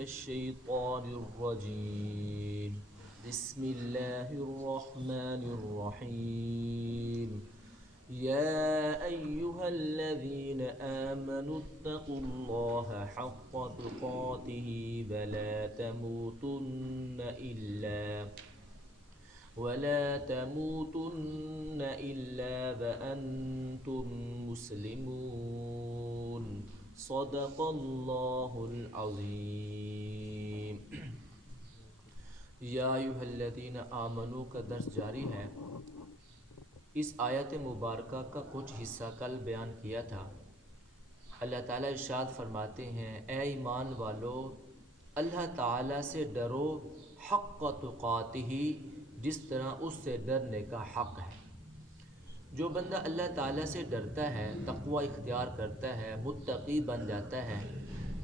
الشيطان الرجيم. بسم الله الرحمن الرحيم. يا أيها الذين آمنوا اتقوا الله حق تقاته ولا تموتن إلا وأنتم مسلمون. صدق اللہ العظیم. یا ایھا الذین آمنوا کا درس جاری ہے. اس آیت مبارکہ کا کچھ حصہ کل بیان کیا تھا. اللہ تعالیٰ ارشاد فرماتے ہیں اے ایمان والو اللہ تعالیٰ سے ڈرو حق تقاتہ جس طرح اس سے ڈرنے کا حق ہے. جو بندہ اللہ تعالیٰ سے ڈرتا ہے تقوی اختیار کرتا ہے متقی بن جاتا ہے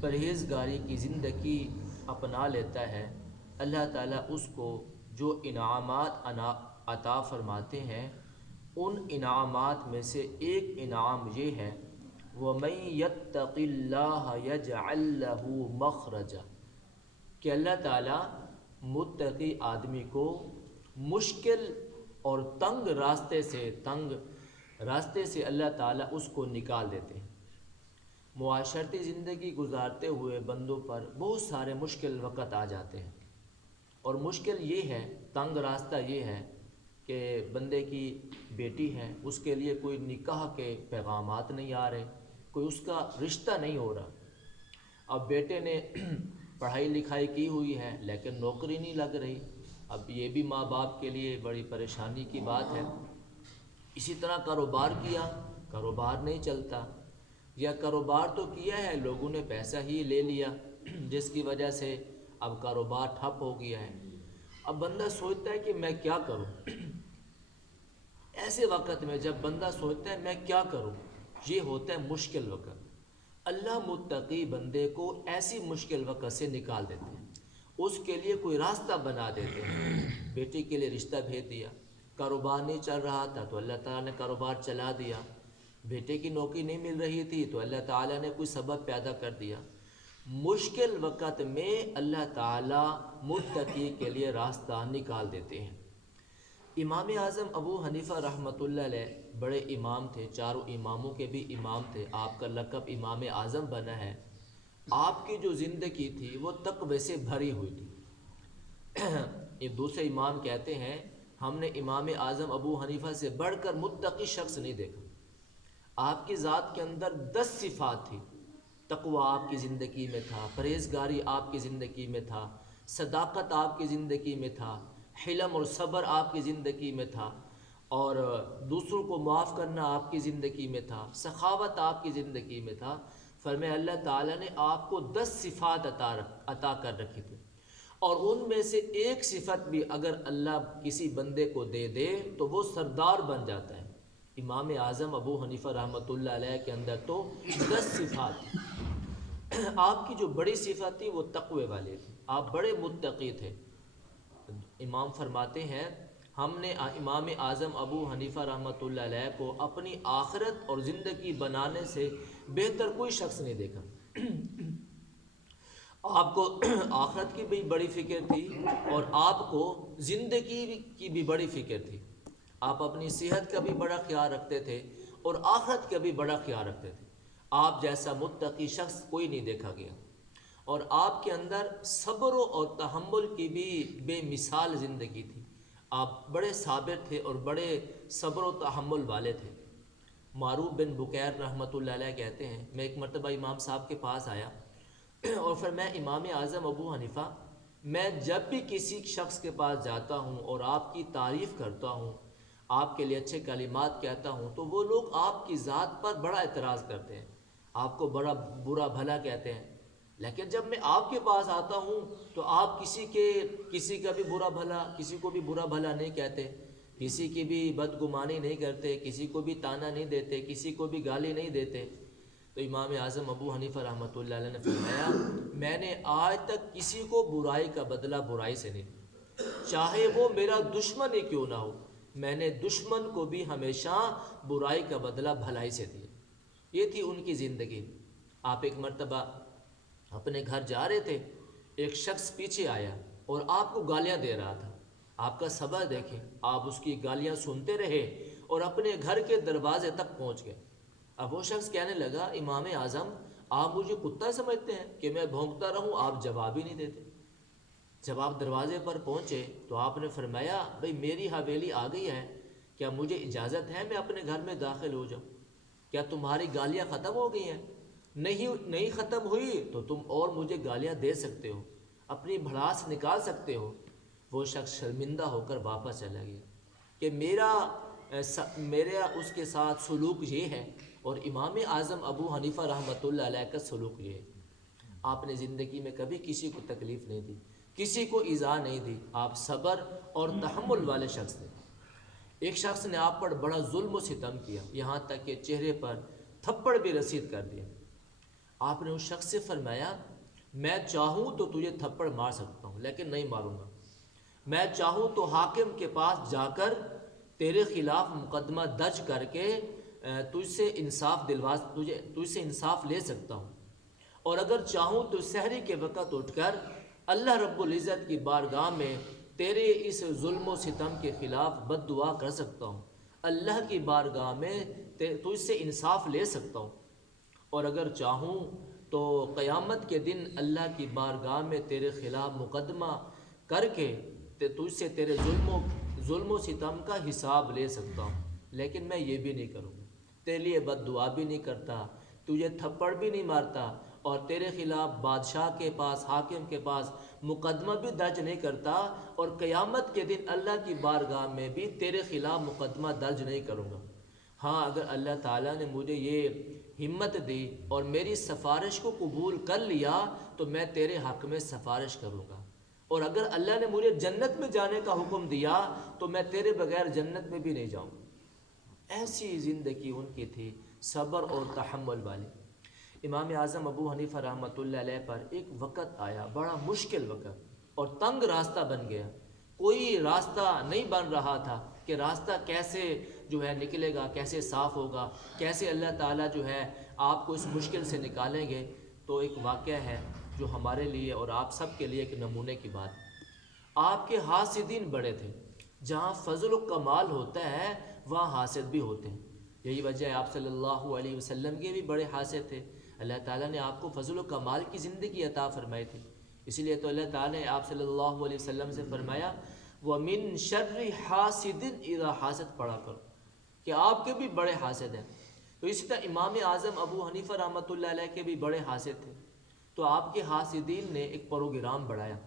پرہیزگاری کی زندگی اپنا لیتا ہے اللہ تعالیٰ اس کو جو انعامات عطا فرماتے ہیں ان انعامات میں سے ایک انعام یہ ہے وَمَن يَتَّقِ اللَّهَ يَجْعَل لَّهُ مَخْرَجًا کہ اللہ تعالیٰ متقی آدمی کو مشکل اور تنگ راستے سے اللہ تعالیٰ اس کو نکال دیتے ہیں. معاشرتی زندگی گزارتے ہوئے بندوں پر بہت سارے مشکل وقت آ جاتے ہیں اور مشکل یہ ہے تنگ راستہ یہ ہے کہ بندے کی بیٹی ہے اس کے لیے کوئی نکاح کے پیغامات نہیں آ رہے کوئی اس کا رشتہ نہیں ہو رہا. اب بیٹے نے پڑھائی لکھائی کی ہوئی ہے لیکن نوکری نہیں لگ رہی. اب یہ بھی ماں باپ کے لیے بڑی پریشانی کی بات ہے. اسی طرح کاروبار کیا کاروبار نہیں چلتا یا کاروبار تو کیا ہے لوگوں نے پیسہ ہی لے لیا جس کی وجہ سے اب کاروبار ٹھپ ہو گیا ہے. اب بندہ سوچتا ہے کہ میں کیا کروں. ایسے وقت میں جب بندہ سوچتا ہے میں کیا کروں یہ ہوتا ہے مشکل وقت. اللہ متقی بندے کو ایسی مشکل وقت سے نکال دیتے ہیں اس کے لیے کوئی راستہ بنا دیتے ہیں. بیٹی کے لیے رشتہ بھیج دیا کاروبار نہیں چل رہا تھا تو اللہ تعالیٰ نے کاروبار چلا دیا. بیٹے کی نوکری نہیں مل رہی تھی تو اللہ تعالیٰ نے کوئی سبب پیدا کر دیا. مشکل وقت میں اللہ تعالیٰ متقی کے لیے راستہ نکال دیتے ہیں. امام اعظم ابو حنیفہ رحمۃ اللہ علیہ بڑے امام تھے چاروں اماموں کے بھی امام تھے. آپ کا لقب امام اعظم بنا ہے. آپ کی جو زندگی تھی وہ تقوی سے بھری ہوئی تھی. ایک دوسرے امام کہتے ہیں ہم نے امام اعظم ابو حنیفہ سے بڑھ کر متقی شخص نہیں دیکھا. آپ کی ذات کے اندر 10 صفات تھی. تقوی آپ کی زندگی میں تھا پرہیزگاری آپ کی زندگی میں تھا صداقت آپ کی زندگی میں تھا حلم اور صبر آپ کی زندگی میں تھا اور دوسروں کو معاف کرنا آپ کی زندگی میں تھا سخاوت آپ کی زندگی میں تھا. فرمایا اللہ تعالیٰ نے آپ کو 10 صفات عطا کر رکھی تھی اور ان میں سے ایک صفت بھی اگر اللہ کسی بندے کو دے دے تو وہ سردار بن جاتا ہے. امام اعظم ابو حنیفہ رحمۃ اللہ علیہ کے اندر تو 10 صفات تھی. آپ کی جو بڑی صفت تھی وہ تقوی والی تھی. آپ بڑے متقی تھے. امام فرماتے ہیں ہم نے امام اعظم ابو حنیفہ رحمۃ اللہ علیہ کو اپنی آخرت اور زندگی بنانے سے بہتر کوئی شخص نہیں دیکھا. آپ کو آخرت کی بھی بڑی فکر تھی اور آپ کو زندگی کی بھی بڑی فکر تھی. آپ اپنی صحت کا بھی بڑا خیال رکھتے تھے اور آخرت کا بھی بڑا خیال رکھتے تھے. آپ جیسا متقی شخص کوئی نہیں دیکھا گیا اور آپ کے اندر صبر اور تحمل کی بھی بے مثال زندگی تھی. آپ بڑے صابر تھے اور بڑے صبر و تحمل والے تھے. معروف بن بکیر رحمۃ اللہ علیہ کہتے ہیں میں ایک مرتبہ امام صاحب کے پاس آیا اور پھر میں امام اعظم ابو حنیفہ میں جب بھی کسی شخص کے پاس جاتا ہوں اور آپ کی تعریف کرتا ہوں آپ کے لیے اچھے کلمات کہتا ہوں تو وہ لوگ آپ کی ذات پر بڑا اعتراض کرتے ہیں آپ کو بڑا برا بھلا کہتے ہیں. لیکن جب میں آپ کے پاس آتا ہوں تو آپ کسی کا بھی برا بھلا کسی کو بھی برا بھلا نہیں کہتے کسی کی بھی بدگمانی نہیں کرتے کسی کو بھی تانا نہیں دیتے کسی کو بھی گالی نہیں دیتے. تو امام اعظم ابو حنیفہ رحمۃ اللہ علیہ نے فرمایا میں نے آج تک کسی کو برائی کا بدلہ برائی سے نہیں دیا چاہے وہ میرا دشمن ہی کیوں نہ ہو. میں نے دشمن کو بھی ہمیشہ برائی کا بدلہ بھلائی سے دیا. یہ تھی ان کی زندگی. آپ ایک مرتبہ اپنے گھر جا رہے تھے ایک شخص پیچھے آیا اور آپ کو گالیاں دے رہا تھا. آپ کا صبر دیکھیں، آپ اس کی گالیاں سنتے رہے اور اپنے گھر کے دروازے تک پہنچ گئے. اب وہ شخص کہنے لگا امام اعظم آپ مجھے کتا سمجھتے ہیں کہ میں بھونکتا رہوں، آپ جواب ہی نہیں دیتے. جب آپ دروازے پر پہنچے تو آپ نے فرمایا بھئی میری حویلی آ گئی ہے، کیا مجھے اجازت ہے میں اپنے گھر میں داخل ہو جاؤں؟ کیا تمہاری گالیاں ختم ہو گئی ہیں؟ نہیں ختم ہوئی تو تم اور مجھے گالیاں دے سکتے ہو، اپنی بھڑاس نکال سکتے ہو. وہ شخص شرمندہ ہو کر واپس چلا گیا کہ میرا اس کے ساتھ سلوک یہ ہے اور امام اعظم ابو حنیفہ رحمۃ اللہ علیہ کا سلوک یہ ہے. آپ نے زندگی میں کبھی کسی کو تکلیف نہیں دی، کسی کو ایذا نہیں دی، آپ صبر اور تحمل والے شخص تھے. ایک شخص نے آپ پر بڑا ظلم و ستم کیا، یہاں تک کہ چہرے پر تھپڑ بھی رسید کر دیا. آپ نے اس شخص سے فرمایا میں چاہوں تو تجھے تھپڑ مار سکتا ہوں لیکن نہیں ماروں گا. میں چاہوں تو حاکم کے پاس جا کر تیرے خلاف مقدمہ درج کر کے تجھ سے انصاف لے سکتا ہوں، اور اگر چاہوں تو سحری کے وقت اٹھ کر اللہ رب العزت کی بارگاہ میں تیرے اس ظلم و ستم کے خلاف بد دعا کر سکتا ہوں، اللہ کی بارگاہ میں تجھ سے انصاف لے سکتا ہوں، اور اگر چاہوں تو قیامت کے دن اللہ کی بارگاہ میں تیرے خلاف مقدمہ کر کے تجھ سے تیرے ظلم و ستم کا حساب لے سکتا ہوں، لیکن میں یہ بھی نہیں کروں گا. تیرے لیے بد دعا بھی نہیں کرتا، تجھے تھپڑ بھی نہیں مارتا، اور تیرے خلاف بادشاہ کے پاس حاکم کے پاس مقدمہ بھی درج نہیں کرتا، اور قیامت کے دن اللہ کی بارگاہ میں بھی تیرے خلاف مقدمہ درج نہیں کروں گا. ہاں اگر اللہ تعالیٰ نے مجھے یہ ہمت دی اور میری سفارش کو قبول کر لیا تو میں تیرے حق میں سفارش کروں گا، اور اگر اللہ نے مجھے جنت میں جانے کا حکم دیا تو میں تیرے بغیر جنت میں بھی نہیں جاؤں گا. ایسی زندگی ان کی تھی، صبر اور تحمل والی. امام اعظم ابو حنیفہ رحمۃ اللہ علیہ پر ایک وقت آیا، بڑا مشکل وقت، اور تنگ راستہ بن گیا. کوئی راستہ نہیں بن رہا تھا کہ راستہ کیسے نکلے گا، کیسے صاف ہوگا، کیسے اللہ تعالیٰ آپ کو اس مشکل سے نکالیں گے. تو ایک واقعہ ہے جو ہمارے لیے اور آپ سب کے لیے ایک نمونے کی بات ہے. آپ کے حاسدین بڑے تھے. جہاں فضل و کمال ہوتا ہے وہاں حاسد بھی ہوتے ہیں. یہی وجہ ہے آپ صلی اللہ علیہ وسلم کے بھی بڑے حاسد تھے. اللہ تعالیٰ نے آپ کو فضل و کمال کی زندگی عطا فرمائی تھی، اسی لیے تو اللہ تعالیٰ نے آپ صلی اللہ علیہ وسلم سے فرمایا وَمِن شَرِّ حَاسِدٍ اِذَا حاسد پڑھا کرو، کہ آپ کے بھی بڑے حاسد ہیں. تو اسی طرح امام اعظم ابو حنیفہ رحمۃ اللہ علیہ کے بھی بڑے حاسد تھے. تو آپ کے حاسدین نے ایک پروگرام بڑھایا.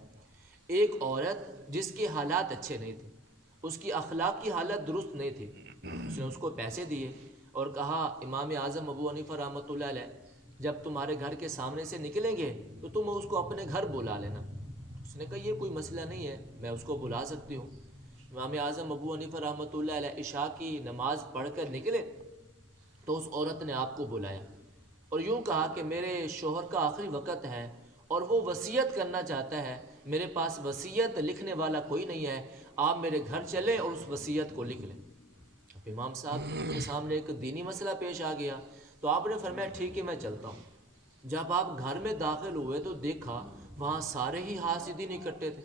ایک عورت جس کے حالات اچھے نہیں تھے، اس کی اخلاقی حالت درست نہیں تھی، اس نے اس کو پیسے دیے اور کہا امام اعظم ابو حنیفہ رحمۃ اللہ علیہ جب تمہارے گھر کے سامنے سے نکلیں گے تو تم اس کو اپنے گھر بلا لینا. اس نے کہا یہ کوئی مسئلہ نہیں ہے، میں اس کو بلا سکتی ہوں. امام اعظم ابو حنیفہ رحمۃ اللہ علیہ عشاء کی نماز پڑھ کر نکلے تو اس عورت نے آپ کو بلایا اور یوں کہا کہ میرے شوہر کا آخری وقت ہے اور وہ وصیت کرنا چاہتا ہے، میرے پاس وصیت لکھنے والا کوئی نہیں ہے، آپ میرے گھر چلیں اور اس وصیت کو لکھ لیں. اب امام صاحب کے سامنے ایک دینی مسئلہ پیش آ گیا تو آپ نے فرمایا ٹھیک ہے میں چلتا ہوں. جب آپ گھر میں داخل ہوئے تو دیکھا وہاں سارے ہی حاسدین اکٹھے تھے.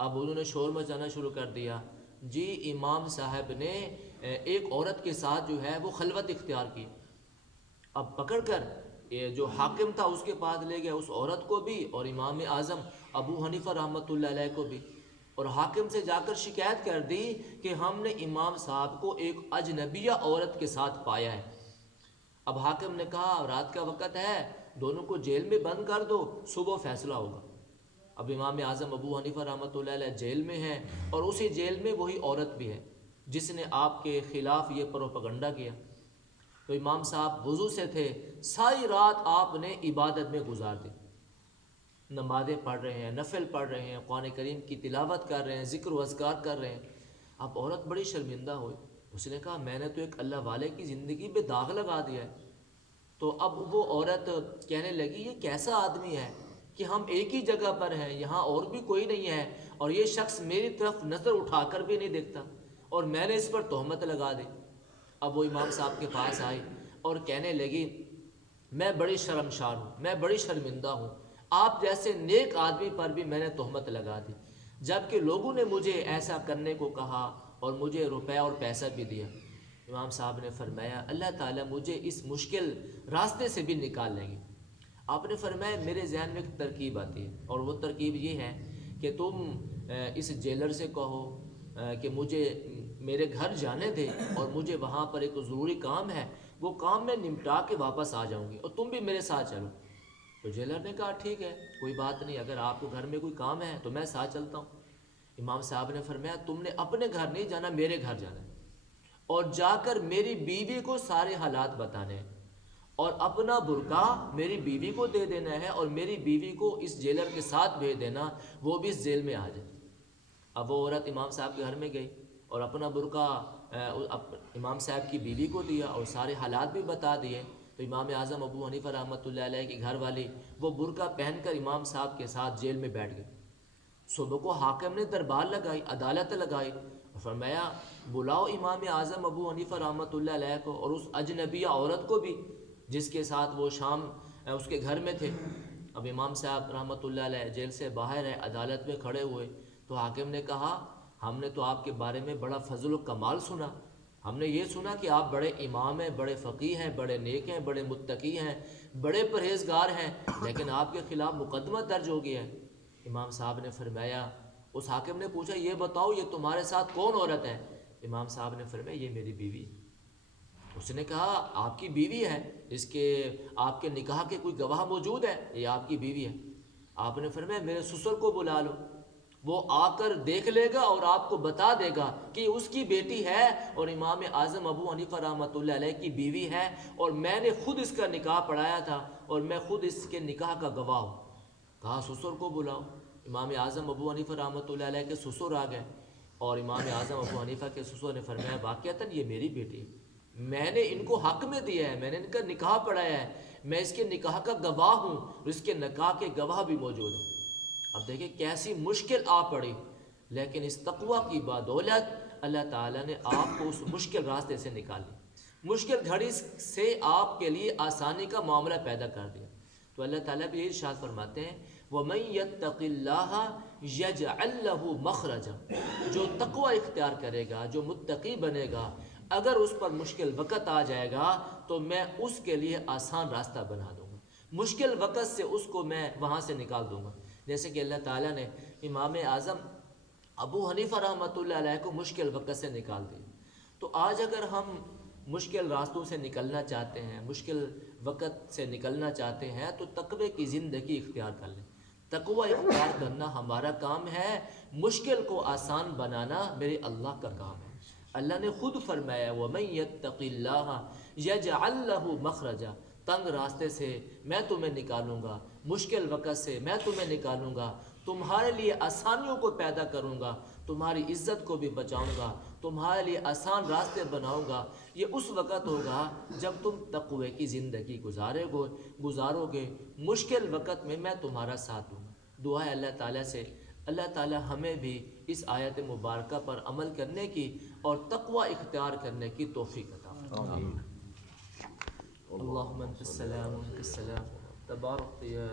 اب انہوں نے شور مچانا شروع کر دیا، جی امام صاحب نے ایک عورت کے ساتھ وہ خلوت اختیار کی. اب پکڑ کر یہ جو حاکم تھا اس کے پاس لے گیا، اس عورت کو بھی اور امام اعظم ابو حنیفہ رحمۃ اللہ علیہ کو بھی، اور حاکم سے جا کر شکایت کر دی کہ ہم نے امام صاحب کو ایک اجنبیہ عورت کے ساتھ پایا ہے. اب حاکم نے کہا رات کا وقت ہے، دونوں کو جیل میں بند کر دو، صبح فیصلہ ہوگا. اب امام اعظم ابو حنیفہ رحمۃ اللہ علیہ جیل میں ہیں اور اسی جیل میں وہی عورت بھی ہے جس نے آپ کے خلاف یہ پروپیگنڈا کیا. تو امام صاحب وضو سے تھے، ساری رات آپ نے عبادت میں گزار دی، نمازیں پڑھ رہے ہیں، نفل پڑھ رہے ہیں، قرآن کریم کی تلاوت کر رہے ہیں، ذکر و اذکار کر رہے ہیں. اب عورت بڑی شرمندہ ہوئی، اس نے کہا میں نے تو ایک اللہ والے کی زندگی پہ داغ لگا دیا ہے. تو اب وہ عورت کہنے لگی یہ کیسا آدمی ہے کہ ہم ایک ہی جگہ پر ہیں، یہاں اور بھی کوئی نہیں ہے، اور یہ شخص میری طرف نظر اٹھا کر بھی نہیں دیکھتا اور میں نے اس پر تہمت لگا دی. اب وہ امام صاحب کے پاس آئی اور کہنے لگی میں بڑی شرمسار ہوں، میں بڑی شرمندہ ہوں، آپ جیسے نیک آدمی پر بھی میں نے تہمت لگا دی، جبکہ لوگوں نے مجھے ایسا کرنے کو کہا اور مجھے روپیہ اور پیسہ بھی دیا۔ امام صاحب نے فرمایا اللہ تعالیٰ مجھے اس مشکل راستے سے بھی نکال لیں گے۔ آپ نے فرمایا میرے ذہن میں ایک ترکیب آتی ہے، اور وہ ترکیب یہ ہے کہ تم اس جیلر سے کہو کہ مجھے میرے گھر جانے دے، اور مجھے وہاں پر ایک ضروری کام ہے، وہ کام میں نمٹا کے واپس آ جاؤں گی، اور تم بھی میرے ساتھ چلو۔ تو جیلر نے کہا ٹھیک ہے، کوئی بات نہیں، اگر آپ کو گھر میں کوئی کام ہے تو میں ساتھ چلتا ہوں۔ امام صاحب نے فرمایا تم نے اپنے گھر نہیں جانا، میرے گھر جانا ہے، اور جا کر میری بیوی کو سارے حالات بتانے ہیں، اور اپنا برقع میری بیوی کو دے دینا ہے، اور میری بیوی کو اس جیلر کے ساتھ بھیج دینا، وہ بھی اس جیل میں آ جائے۔ اب وہ عورت امام صاحب کے گھر میں گئی اور اپنا برقع امام صاحب کی بیوی کو دیا اور سارے حالات بھی بتا دیے۔ تو امام اعظم ابو حنیفہ رحمۃ اللہ علیہ کی گھر والی وہ برقع پہن کر امام صاحب کے ساتھ جیل میں بیٹھ گئی۔ صبح کو حاکم نے دربار لگائی، عدالت لگائی، فرمایا بلاؤ امام اعظم ابو حنیفہ رحمۃ اللہ علیہ کو اور اس اجنبیہ عورت کو بھی جس کے ساتھ وہ شام اس کے گھر میں تھے۔ اب امام صاحب رحمۃ اللہ علیہ جیل سے باہر ہے، عدالت میں کھڑے ہوئے، تو حاکم نے کہا ہم نے تو آپ کے بارے میں بڑا فضل و کمال سنا، ہم نے یہ سنا کہ آپ بڑے امام ہیں، بڑے فقیہ ہیں، بڑے نیک ہیں، بڑے متقی ہیں، بڑے پرہیزگار ہیں، لیکن آپ کے خلاف مقدمہ درج ہو گیا ہے۔ امام صاحب نے فرمایا، اس حاکم نے پوچھا یہ بتاؤ یہ تمہارے ساتھ کون عورت ہے؟ امام صاحب نے فرمایا یہ میری بیوی ہے۔ اس نے کہا آپ کی بیوی ہے، اس کے آپ کے نکاح کے کوئی گواہ موجود ہے؟ یہ آپ کی بیوی ہے۔ آپ نے فرمایا میرے سسر کو بلا لو، وہ آ کر دیکھ لے گا اور آپ کو بتا دے گا کہ اس کی بیٹی ہے اور امام اعظم ابو حنیفہ رحمۃ اللہ علیہ کی بیوی ہے، اور میں نے خود اس کا نکاح پڑھایا تھا اور میں خود اس کے نکاح کا گواہ ہوں۔ کہا سسر کو بلاؤ۔ امام اعظم ابو حنیفہ رحمۃ اللہ علیہ کے سسر آ گئے، اور امام اعظم ابو حنیفہ کے سسر نے فرمایا واقعتاً یہ میری بیٹی ہے، میں نے ان کو حق میں دیا ہے، میں نے ان کا نکاح پڑھایا ہے، میں اس کے نکاح کا گواہ ہوں، اور اس کے نکاح کے گواہ بھی موجود ہیں۔ اب دیکھیں کیسی مشکل آ پڑی، لیکن اس تقوی کی بدولت اللہ تعالیٰ نے آپ کو اس مشکل راستے سے نکال لی، مشکل گھڑی سے آپ کے لیے آسانی کا معاملہ پیدا کر دیا۔ تو اللہ تعالیٰ بھی یہ ارشاد فرماتے ہیں وَمَن يَتَّقِ اللَّهَ يَجْعَلْ لَهُ مَخْرَجًا، جو تقوی اختیار کرے گا، جو متقی بنے گا، اگر اس پر مشکل وقت آ جائے گا تو میں اس کے لیے آسان راستہ بنا دوں گا، مشکل وقت سے اس کو میں وہاں سے نکال دوں گا۔ جیسے کہ اللہ تعالیٰ نے امام اعظم ابو حنیفہ رحمۃ اللہ علیہ کو مشکل وقت سے نکال دیا۔ تو آج اگر ہم مشکل راستوں سے نکلنا چاہتے ہیں، مشکل وقت سے نکلنا چاہتے ہیں، تو تقوی کی زندگی اختیار کر لیں۔ تقوی اختیار کرنا ہمارا کام ہے، مشکل کو آسان بنانا میرے اللہ کا کام ہے۔ اللہ نے خود فرمایا وَمَن يَتَّقِ اللَّهَ يَجْعَلْ لَهُ مَخْرَجًا، تنگ راستے سے میں تمہیں نکالوں گا، مشکل وقت سے میں تمہیں نکالوں گا، تمہارے لیے آسانیوں کو پیدا کروں گا، تمہاری عزت کو بھی بچاؤں گا، تمہارے لیے آسان راستے بناؤں گا۔ یہ اس وقت ہوگا جب تم تقوی کی زندگی گزارو گے، مشکل وقت میں میں تمہارا ساتھ دوں گا۔ دعا ہے اللہ تعالیٰ سے اللہ تعالیٰ ہمیں بھی اس آیت مبارکہ پر عمل کرنے کی اور تقوی اختیار کرنے کی توفیق عطا فرمائے۔ اللہم انت السلام و منک السلام تبارک یا